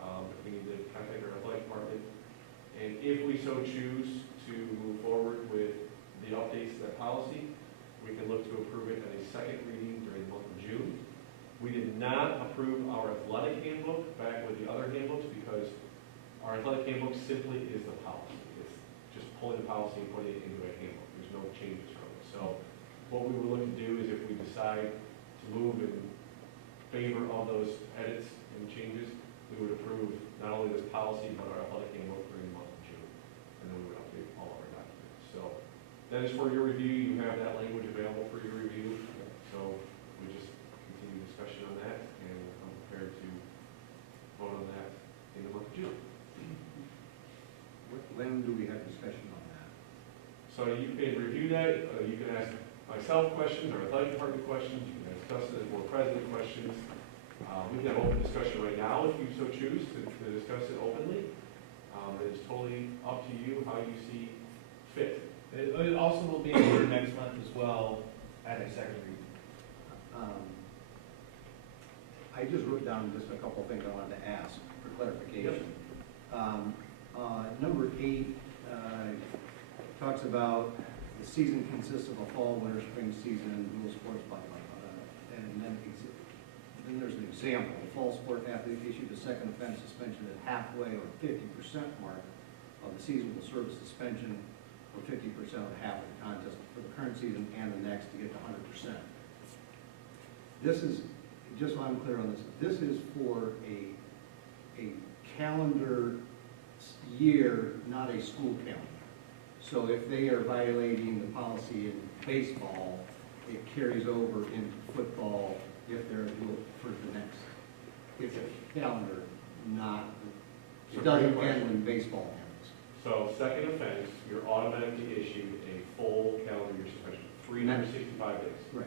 If we need to contact our athletic department. And if we so choose to move forward with the updates to that policy, we can look to approve it at a second reading during the month of June. We did not approve our athletic handbook back with the other handbooks because our athletic handbook simply is the policy. It's just pulling the policy and putting it into a handbook. There's no changes from it. So what we would look to do is if we decide to move in favor of those edits and changes, we would approve not only this policy but our athletic handbook during the month of June. And then we would update all of our documents. So that is for your review. You have that language available for your review. So we just continue discussion on that, and I'm prepared to vote on that in the month of June. When do we have discussion on that? So you can review that, you can ask myself questions, or athletic department questions, you can ask Dustin as board president questions. We can have open discussion right now if you so choose to discuss it openly. It's totally up to you how you see fit. It also will be for next month as well at a second reading. I just wrote down just a couple things I wanted to ask for clarification. Number 8 talks about the season consists of a fall, winter, spring season, and dual sports, blah, blah, blah. And then there's an example. A fall sport athlete issued a second offense suspension at halfway or 50% mark of the season will serve a suspension for 50% of the half of the contest for the current season and the next to get to 100%. This is, just so I'm clear on this is for a calendar year, not a school calendar. So if they are violating the policy in baseball, it carries over into football if they're for the next. It's a calendar, not, it doesn't end when baseball ends. So second offense, you're automatically issued a full calendar year suspension, 365 days. Right.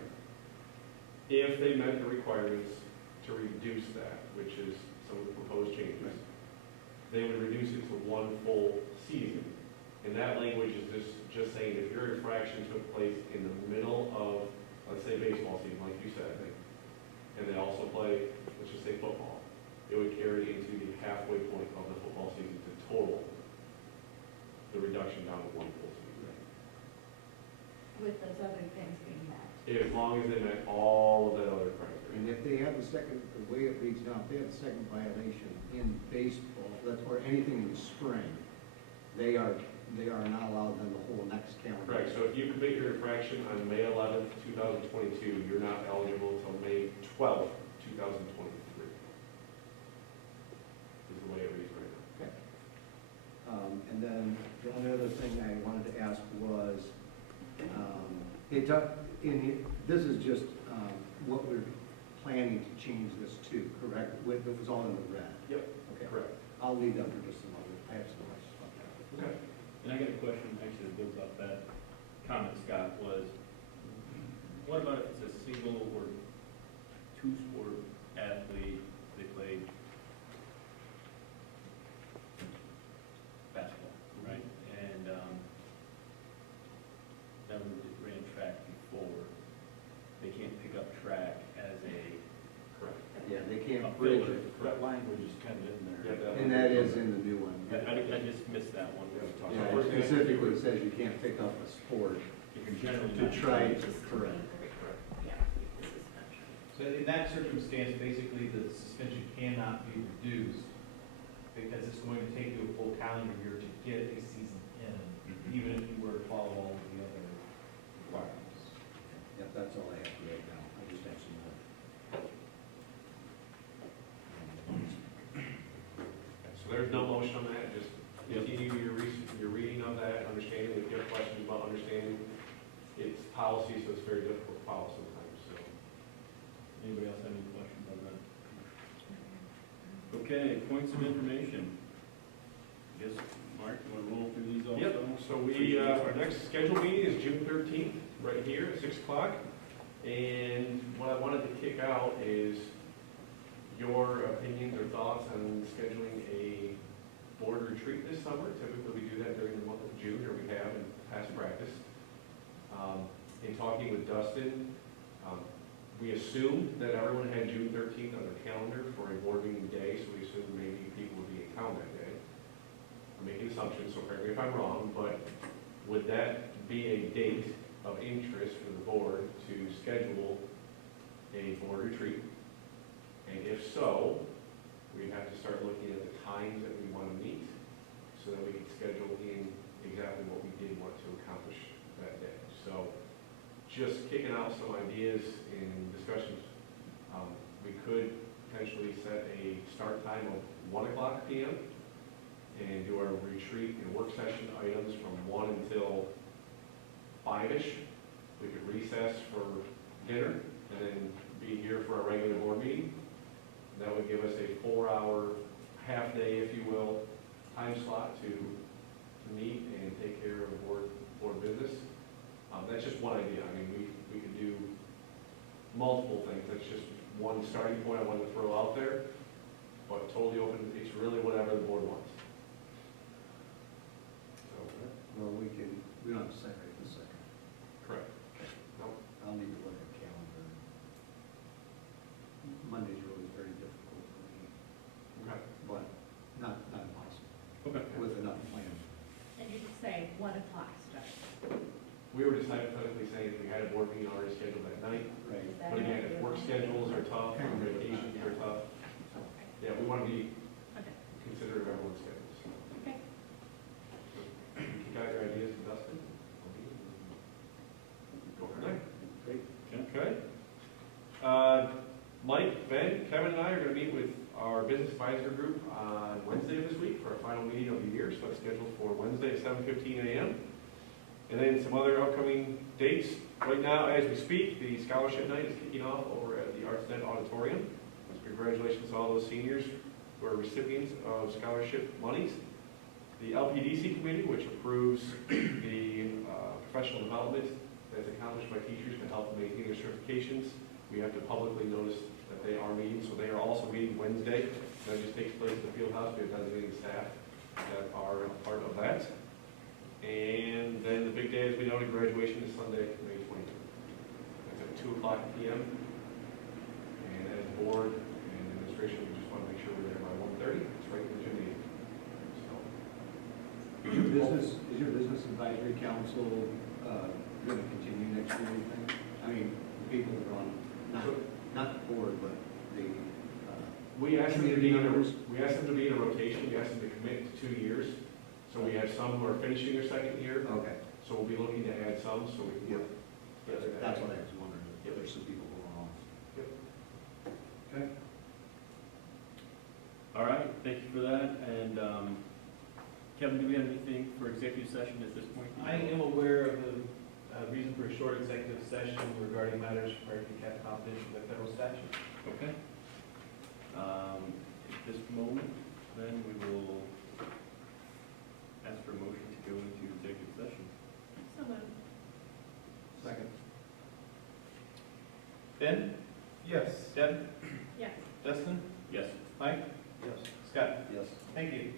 If they met the requirements to reduce that, which is some of the proposed changes, they would reduce it to one full season. And that language is just saying if your infraction took place in the middle of, let's say, baseball season, like you said, and they also play, let's just say, football, it would carry into the halfway point of the football season to total the reduction down to one full season. With those other things being met. As long as they met all of that other criteria. And if they have the second, the way it reads now, if they have the second violation in baseball, that's or anything in the spring, they are not allowed then the whole next calendar. Correct, so if you commit your infraction on May 11th, 2022, you're not eligible until May 12th, 2023. Is the way it reads right now. Okay. And then the only other thing I wanted to ask was, this is just what we're planning to change this to, correct? It was all in the red. Yep. Okay. Correct. I'll leave that for just a moment. I have some questions about that. Okay. And I got a question, actually, that builds up that comment, Scott, was, what about if it's a single or two-sport athlete, they play basketball, right? And never ran track before, they can't pick up track as a Correct. Yeah, they can't affiliate. bridge it. That language is kind of in there. Yeah, And that is in the new one. I just missed that one. Yeah, it specifically says you can't pick up a sport You can generally to not. try to correct. Yeah, suspension. So in that circumstance, basically, the suspension cannot be reduced because it's going to take you a full calendar year to get a season in, even if you were to follow all of the other requirements. Yep, that's all I have for right now. I just have some more. So there's no motion on that, just continue your reading of that, understanding, if you have questions about understanding, it's policy, so it's very difficult to follow sometimes, so. Anybody else have any questions on that? Okay, points of information. I guess, Mark, you want to roll through these also? Yep, so our next scheduled meeting is June 13th, right here at 6 o'clock. And what I wanted to kick out is your opinions or thoughts on scheduling a board retreat this summer. Typically, we do that during the month of June, or we have in past practice. In talking with Dustin, we assumed that everyone had June 13th on their calendar for a board meeting day, so we assumed maybe people would be in town that day. I'm making assumptions, so correct me if I'm wrong, but would that be a date of interest for the board to schedule a board retreat? And if so, we have to start looking at the times that we want to meet so that we can schedule in exactly what we did want to accomplish that day. So just kicking out some ideas and discussions. We could potentially set a start time of 1 o'clock p.m. and do our retreat and work session items from 1 until 5-ish. We could recess for dinner and then be here for our regular board meeting. That would give us a 4-hour, half-day, if you will, time slot to meet and take care of board business. That's just one idea. I mean, we could do multiple things. That's just one starting point I wanted to throw out there, but totally open. It's really whatever the board wants. So, Well, we don't have to separate the second. correct. No. I'll need to look at calendar. Monday's really very difficult for me, Okay. but not impossible, Okay. with enough plan. And you could say 1 o'clock start. We were just hypothetically saying if we had a board meeting already scheduled that night, Right. Is that but again, okay? if work schedules are tough, or vacations are tough, yeah, we want to be Okay. considerate of everyone's schedules. Okay. You got your ideas, Dustin? Go from there. Great. Okay. Mike, Ben, Kevin, and I are going to meet with our business advisor group on Wednesday of this week for our final meeting of the year. So it's scheduled for Wednesday at 7:15 a.m. And then some other upcoming dates. Right now, as we speak, the scholarship night is kicking off over at the ArtsNet Auditorium. So congratulations to all those seniors who are recipients of scholarship monies. The LPDC committee, which approves the professional development that's accomplished by teachers to help them maintain their certifications, we have to publicly notice that they are meeting. So they are also meeting Wednesday. That just takes place at the field house. We have designated staff that are a part of that. And then the big day, as we noted, graduation is Sunday, May 23rd. That's at 2 o'clock p.m. And as board and administration, we just want to make sure we're there by 1:30. It's right in the gymnasium. So, Is your business advisory council going to continue next year, you think? I mean, the people that are on, not the board, but the we asked them to be community in a, members? we asked them to be in a rotation. We asked them to commit to 2 years. So we have some who are finishing their second year. Okay. So we'll be looking to add some, so we can work together. to That's add. what I was wondering, if there's some people going off. Yep. Okay. All right, thank you for that. And Kevin, do we have anything for executive session at this point? I am aware of the reason for a short executive session regarding matters required to be kept confidential by federal statute. Okay. At this moment, then we will ask for a motion to go into executive session. So moved. Second. Ben? Yes. Deb? Yes. Dustin? Yes. Mike? Yes. Scott? Yes. Thank you.